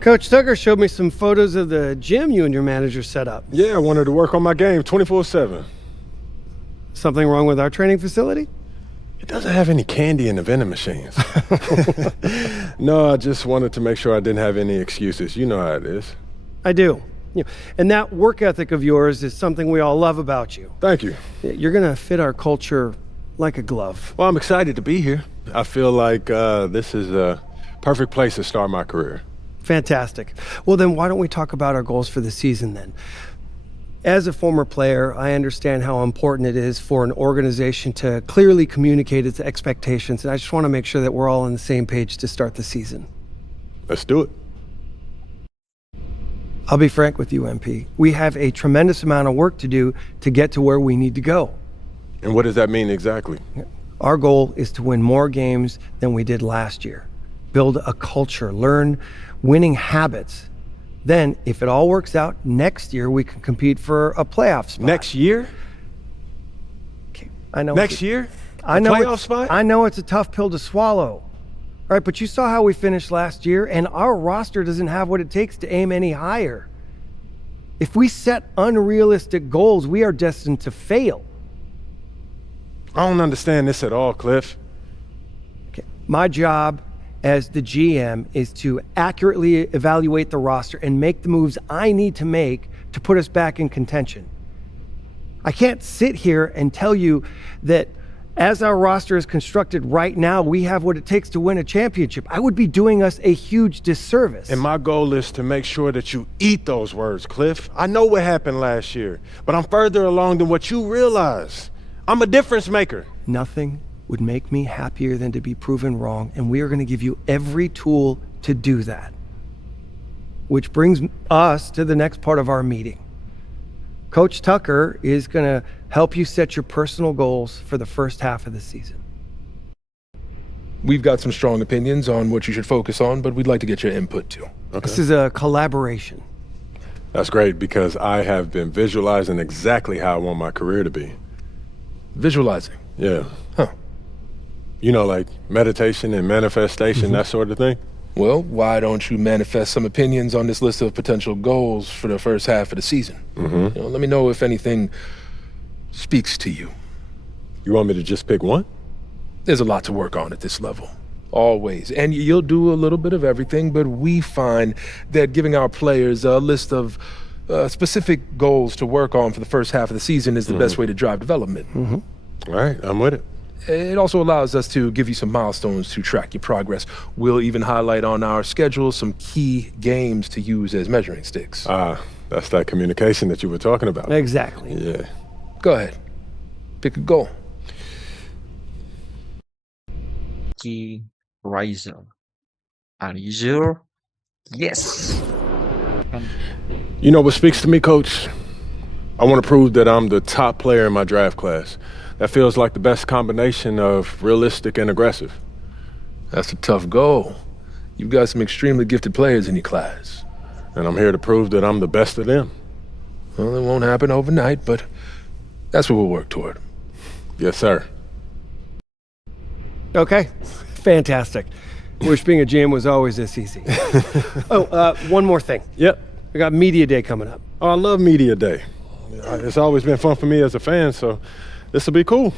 Coach Tucker showed me some photos of the gym you and your manager set up. Yeah, I wanted to work on my game 24/7. Something wrong with our training facility? It doesn't have any candy in the vending machines. No, I just wanted to make sure I didn't have any excuses. You know how it is. I do. And that work ethic of yours is something we all love about you. Thank you. You're going to fit our culture like a glove. Well, I'm excited to be here. I feel like this is a perfect place to start my career. Fantastic. Well, then why don't we talk about our goals for the season then? As a former player, I understand how important it is for an organization to clearly communicate its expectations, and I just want to make sure that we're all on the same page to start the season. Let's do it. I'll be frank with you, MP. We have a tremendous amount of work to do to get to where we need to go. And what does that mean exactly? Our goal is to win more games than we did last year. Build a culture, learn winning habits. Then, if it all works out, next year we can compete for a playoff spot. Next year? Okay, I know. Next year? I know. Playoff spot? I know it's a tough pill to swallow. All right, but you saw how we finished last year, and our roster doesn't have what it takes to aim any higher. If we set unrealistic goals, we are destined to fail. I don't understand this at all, Cliff. Okay. My job as the GM is to accurately evaluate the roster and make the moves I need to make to put us back in contention. I can't sit here and tell you that as our roster is constructed right now, we have what it takes to win a championship. I would be doing us a huge disservice. And my goal is to make sure that you eat those words, Cliff. I know what happened last year, but I'm further along than what you realize. I'm a difference maker. Nothing would make me happier than to be proven wrong, and we are going to give you every tool to do that. Which brings us to the next part of our meeting. Coach Tucker is going to help you set your personal goals for the first half of the season. We've got some strong opinions on what you should focus on, but we'd like to get your input too. Okay. This is a collaboration. That's great because I have been visualizing exactly how I want my career to be. Visualizing? Yeah. Huh. You know, like meditation and manifestation, that sort of thing? Well, why don't you manifest some opinions on this list of potential goals for the first half of the season? Let me know if anything speaks to you. You want me to just pick one? There's a lot to work on at this level. Always. And you'll do a little bit of everything, but we find that giving our players a list of specific goals to work on for the first half of the season is the best way to drive development. All right, I'm with it. It also allows us to give you some milestones to track your progress. We'll even highlight on our schedule some key games to use as measuring sticks. That's that communication that you were talking about. Exactly. Yeah. Go ahead. Pick a goal. Key Riser. Are you sure? Yes. You know what speaks to me, Coach? I want to prove that I'm the top player in my draft class. That feels like the best combination of realistic and aggressive. That's a tough goal. You've got some extremely gifted players in your class. And I'm here to prove that I'm the best of them. Well, it won't happen overnight, but that's what we'll work toward. Yes, sir. Okay, fantastic. Wish being a GM was always this easy. One more thing. Yep. We got Media Day coming up. Oh, I love Media Day. It's always been fun for me as a fan, so this will be cool.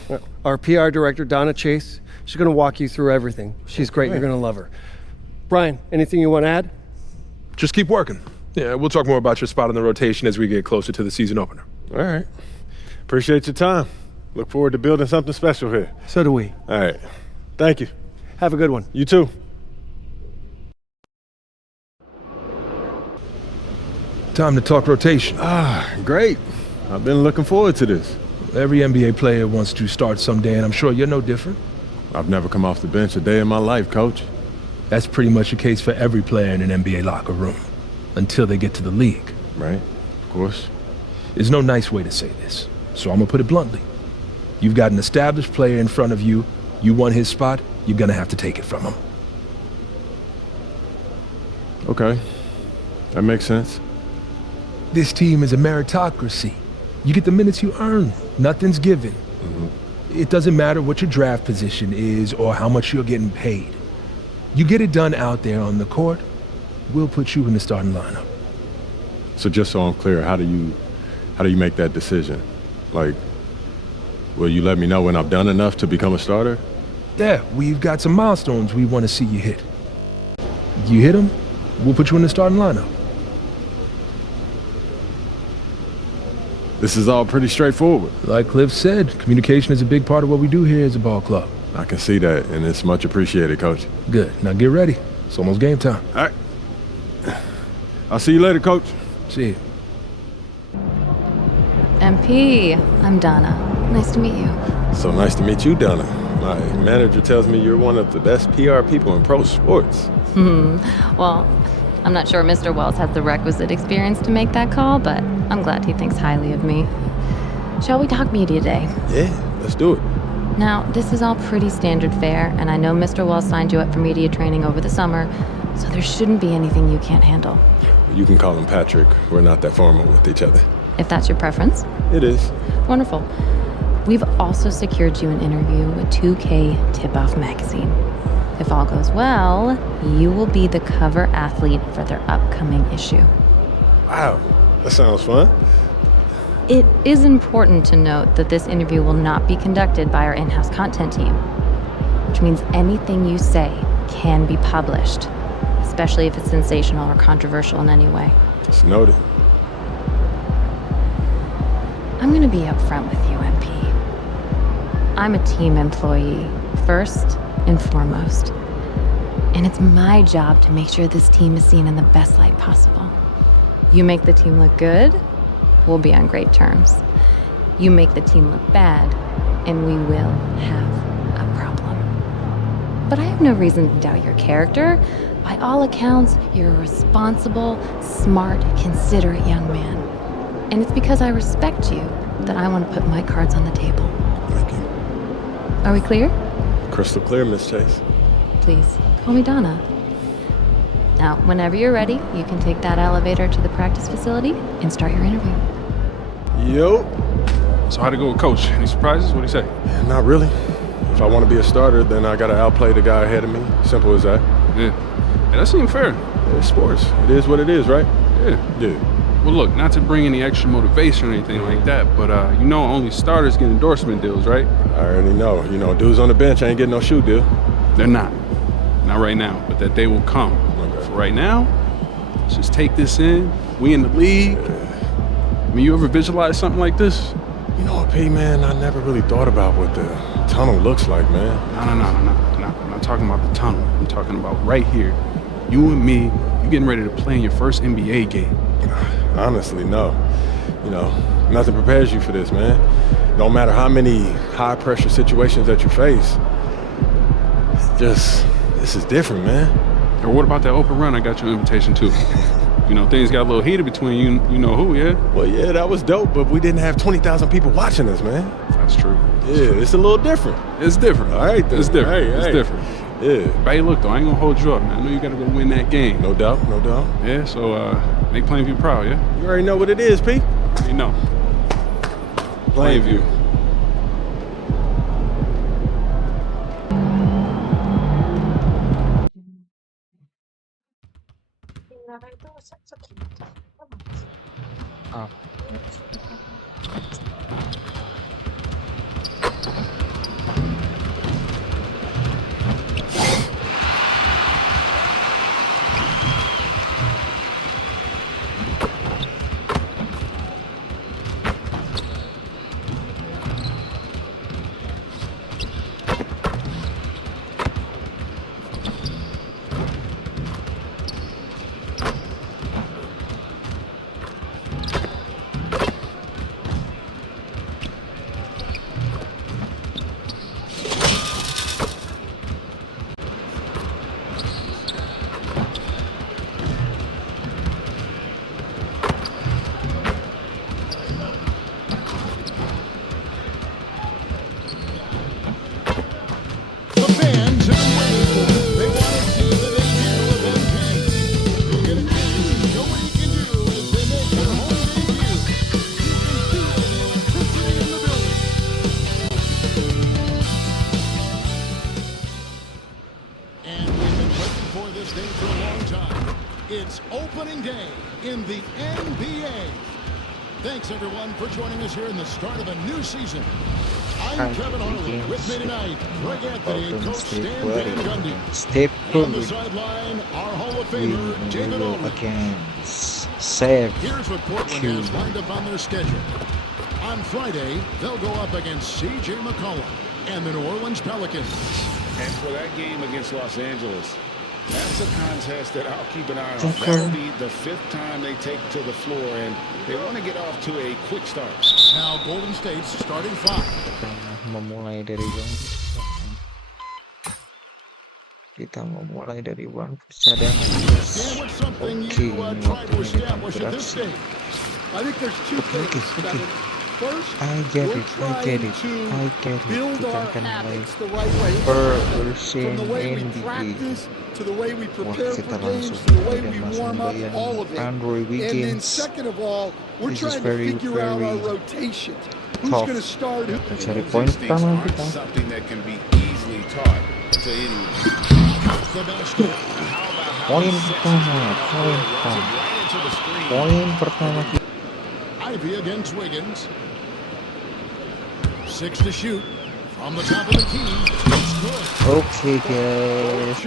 Our PR director, Donna Chase, she's going to walk you through everything. She's great. You're going to love her. Brian, anything you want to add? Just keep working. Yeah, we'll talk more about your spot in the rotation as we get closer to the season opener. All right. Appreciate your time. Look forward to building something special here. So do we. All right. Thank you. Have a good one. You too. Time to talk rotation. Great. I've been looking forward to this. Every NBA player wants to start someday, and I'm sure you're no different. I've never come off the bench a day in my life, Coach. That's pretty much the case for every player in an NBA locker room, until they get to the league. Right, of course. There's no nice way to say this, so I'm gonna put it bluntly. You've got an established player in front of you. You want his spot, you're gonna have to take it from him. Okay, that makes sense. This team is a meritocracy. You get the minutes you earn. Nothing's given. It doesn't matter what your draft position is or how much you're getting paid. You get it done out there on the court, we'll put you in the starting lineup. So just so I'm clear, how do you make that decision? Like, will you let me know when I've done enough to become a starter? Yeah, we've got some milestones we want to see you hit. You hit them, we'll put you in the starting lineup. This is all pretty straightforward. Like Cliff said, communication is a big part of what we do here as a ball club. I can see that, and it's much appreciated, Coach. Good. Now get ready. It's almost game time. All right. I'll see you later, Coach. See you. MP, I'm Donna. Nice to meet you. So nice to meet you, Donna. My manager tells me you're one of the best PR people in pro sports. Well, I'm not sure Mr. Wells has the requisite experience to make that call, but I'm glad he thinks highly of me. Shall we talk media today? Yeah, let's do it. Now, this is all pretty standard fare, and I know Mr. Wells signed you up for media training over the summer, so there shouldn't be anything you can't handle. You can call him Patrick. We're not that formal with each other. If that's your preference. It is. Wonderful. We've also secured you an interview with 2K Tip-Off magazine. If all goes well, you will be the cover athlete for their upcoming issue. Wow, that sounds fun. It is important to note that this interview will not be conducted by our in-house content team, which means anything you say can be published, especially if it's sensational or controversial in any way. It's noted. I'm gonna be upfront with you, MP. I'm a team employee, first and foremost. And it's my job to make sure this team is seen in the best light possible. You make the team look good, we'll be on great terms. You make the team look bad, and we will have a problem. But I have no reason to doubt your character. By all accounts, you're a responsible, smart, considerate young man. And it's because I respect you that I want to put my cards on the table. Thank you. Are we clear? Crystal clear, Miss Chase. Please, call me Donna. Now, whenever you're ready, you can take that elevator to the practice facility and start your interview. Yo. So how'd it go with Coach? Any surprises? What'd he say? Not really. If I want to be a starter, then I gotta outplay the guy ahead of me. Simple as that. Yeah, that seemed fair. It's sports. It is what it is, right? Yeah. Yeah. Well, look, not to bring any extra motivation or anything like that, but only starters get endorsement deals, right? I already know. Dudes on the bench ain't getting no shoe deal. They're not. Not right now, but that day will come. Okay. For right now, let's just take this in. We in the league. I mean, you ever visualize something like this? You know what, P, man? I never really thought about what the tunnel looks like, man. No. I'm not talking about the tunnel. I'm talking about right here. You and me, you getting ready to play in your first NBA game. Honestly, no. Nothing prepares you for this, man. No matter how many high-pressure situations that you face, this is different, man. Or what about that open run I got you an invitation to? Things got a little heated between you know who, yeah? Well, yeah, that was dope, but we didn't have 20,000 people watching us, man. That's true. Yeah, it's a little different. It's different. All right, then. It's different. It's Hey. different. Yeah. But hey, look, though, I ain't gonna hold you up, man. I know you gotta go win that game. No doubt. Yeah, so make Plainview proud, yeah? You already know what it is, P. You know. Plainview. It's opening day in the NBA. Thanks, everyone, for joining us here in the start of a new season. I'm Kevin Harlan. With me tonight, Greg Anthony and Coach Stan Van Gundy. Step On the sideline, our Hall of Famer, David Aldridge. Here's what Portland has lined up on their schedule. On Friday, they'll go up against C.J. McCollum and the New Orleans Pelicans. And for that game against Los Angeles, that's a contest that I'll keep an eye on. That'll be the 5th time they take to the floor, and they want to get off to a quick start. Now Golden State's starting 5. Memulai dari kita memulai dari bangku cadangan. Dan what's something you try to establish at this stage? I think there's 2 things. First, we're trying to build our habits the right way. From the way we practice, to the way we prepare for games, to the way we warm up, all of it. And then second of all, we're trying to figure out our rotations. Who's going to start? Mencari poin pertama kita. Something that can be easily taught to anyone. Poin pertama kita. Ivy against Wiggins. 6 to shoot from the top of the key. It's good. Okay, guys.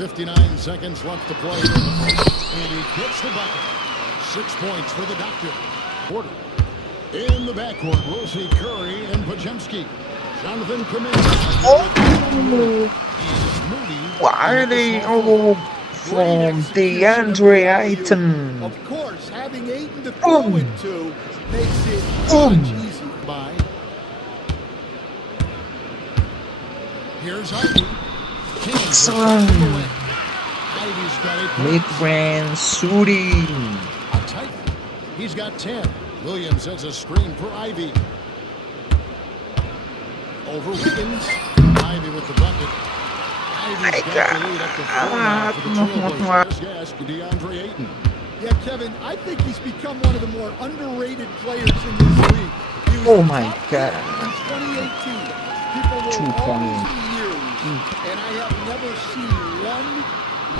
59 seconds left to play. And he hits the bucket. 6 points for the doctor. Porter. In the backcourt, we'll see Curry and Podziemski. Jonathan Kuminga. Wiley from DeAndre Ayton. Of course, having Ayton to throw it to makes it much easier. By. Here's Ivy. Ivy's got it. Mid-range shooting. He's got 10. Williams sets a screen for Ivy. Over Wiggins. Ivy with the bucket. Ivy's got the lead up to 4 for the Trailblazers. DeAndre Ayton. Yeah, Kevin, I think he's become one of the more underrated players in this league. Oh my God. In 2018, people were always years, and I have never seen one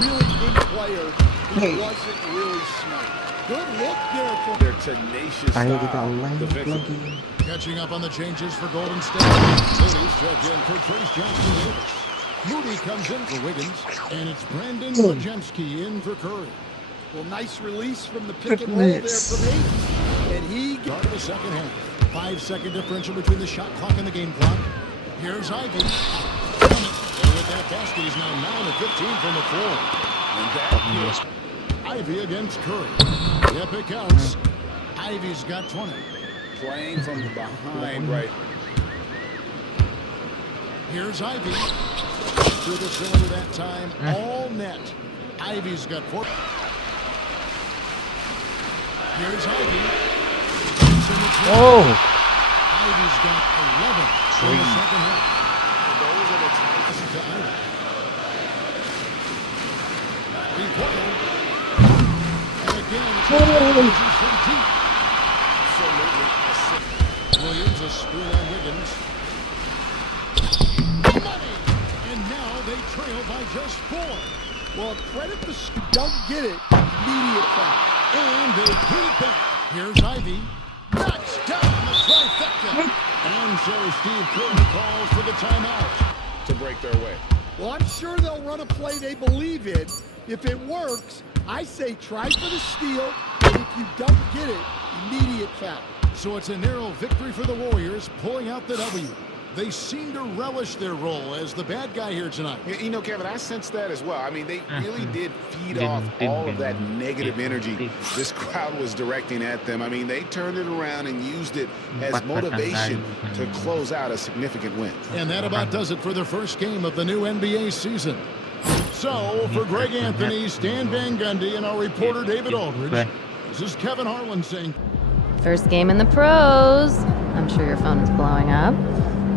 really good player who wasn't really smart. Good look there for their tenacious style. Catching up on the changes for Golden State. Moody's checked in for Trace Johnson-Davis. Moody comes in for Wiggins, and it's Brandon Podziemski in for Curry. Well, nice release from the pick and roll there from Ayton. And he started the second half. 5-second differential between the shot clock and the game clock. Here's Ivy. And with that basket, he's now 9 of 15 from the floor. And that Ivy against Curry. Yep, it counts. Ivy's got 20. Playing from behind, right. Here's Ivy. Through the cylinder that time. All net. Ivy's got 4. Here's Ivy. Oh. Ivy's got 11 in the second half. Those are the ties to Ivy. Three-pointer. And again, it's from deep. Williams a screen on Wiggins. Money! And now they trail by just 4. Well, credit the don't get it. Immediate foul. And they get it back. Here's Ivy. Knocks down the trifecta. And so Steve Kerr calls for the timeout. To break their way. Well, I'm sure they'll run a play they believe in. If it works, I say try for the steal. And if you don't get it, immediate foul. So it's a narrow victory for the Warriors, pulling out the W. They seem to relish their role as the bad guy here tonight. You know, Kevin, I sense that as well. I mean, they really did feed off all of that negative energy this crowd was directing at them. I mean, they turned it around and used it as motivation to close out a significant win. And that about does it for the first game of the new NBA season. So, for Greg Anthony, Stan Van Gundy, and our reporter David Aldridge, this is Kevin Harlan saying... First game in the pros. I'm sure your phone is blowing up.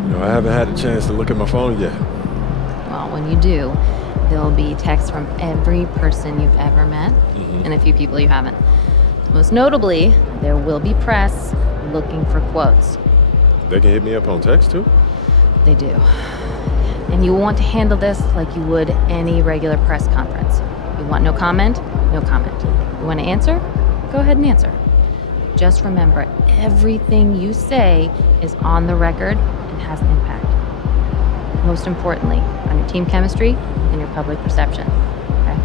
No, I haven't had a chance to look at my phone yet. Well, when you do, there'll be texts from every person you've ever met and a few people you haven't. Most notably, there will be press looking for quotes. They can hit me up on text too? They do. And you want to handle this like you would any regular press conference. You want no comment? No comment. You want to answer? Go ahead and answer. Just remember, everything you say is on the record and has an impact. Most importantly, on your team chemistry and your public perception. Okay?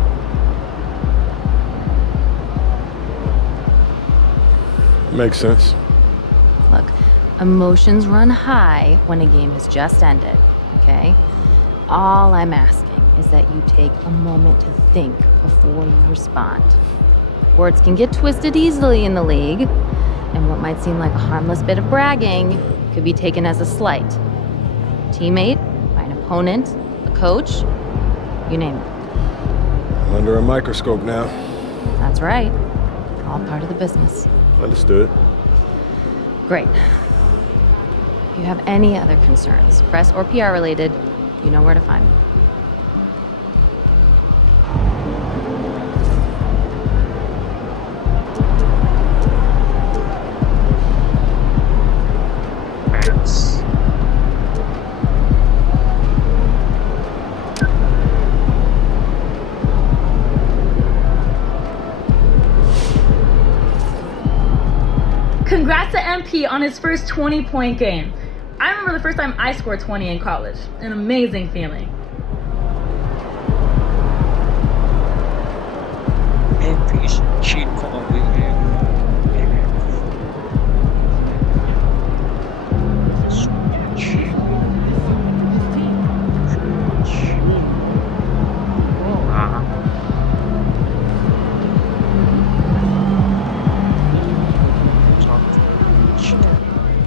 Makes sense. Look, emotions run high when a game has just ended, okay? All I'm asking is that you take a moment to think before you respond. Words can get twisted easily in the league, and what might seem like a harmless bit of bragging could be taken as a slight. A teammate, by an opponent, a coach, you name it. I'm under a microscope now. That's right. All part of the business. Understood. Great. If you have any other concerns, press or PR related, you know where to find me. Congrats to MP on his first 20-point game. I remember the first time I scored 20 in college. An amazing feeling. MP's cheat code.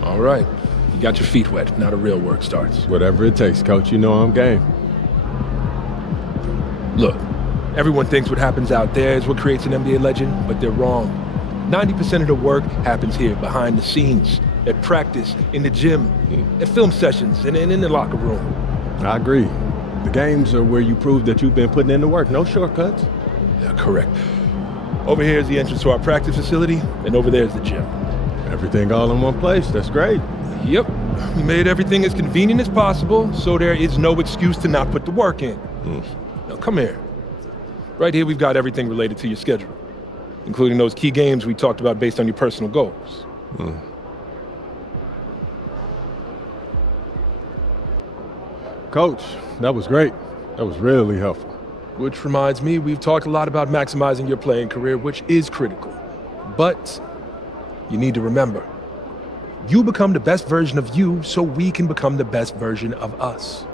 All right. You got your feet wet. Now the real work starts. Whatever it takes, Coach. You know I'm game. Look, everyone thinks what happens out there is what creates an NBA legend, but they're wrong. 90% of the work happens here, behind the scenes, at practice, in the gym, at film sessions, and in the locker room. I agree. The games are where you prove that you've been putting in the work. No shortcuts. Yeah, correct. Over here is the entrance to our practice facility, and over there is the gym. Everything all in one place. That's great. Yep. We made everything as convenient as possible, so there is no excuse to not put the work in. Now, come here. Right here, we've got everything related to your schedule, including those key games we talked about based on your personal goals. Coach, that was great. That was really helpful. Which reminds me, we've talked a lot about maximizing your playing career, which is critical. But you need to remember, you become the best version of you so we can become the best version of us.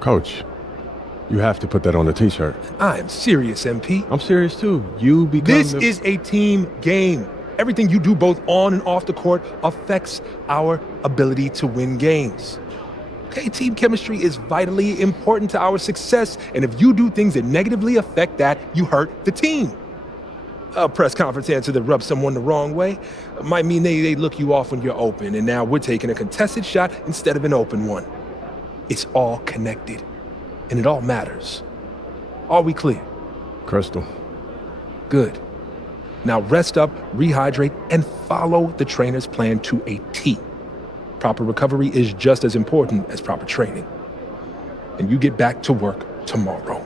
Coach, you have to put that on a t-shirt. I am serious, MP. I'm serious too. You become This is a team game. Everything you do both on and off the court affects our ability to win games. Okay, team chemistry is vitally important to our success, and if you do things that negatively affect that, you hurt the team. A press conference answer that rubs someone the wrong way might mean they look you off when you're open, and now we're taking a contested shot instead of an open one. It's all connected, and it all matters. Are we clear? Crystal. Good. Now rest up, rehydrate, and follow the trainer's plan to a T. Proper recovery is just as important as proper training. And you get back to work tomorrow.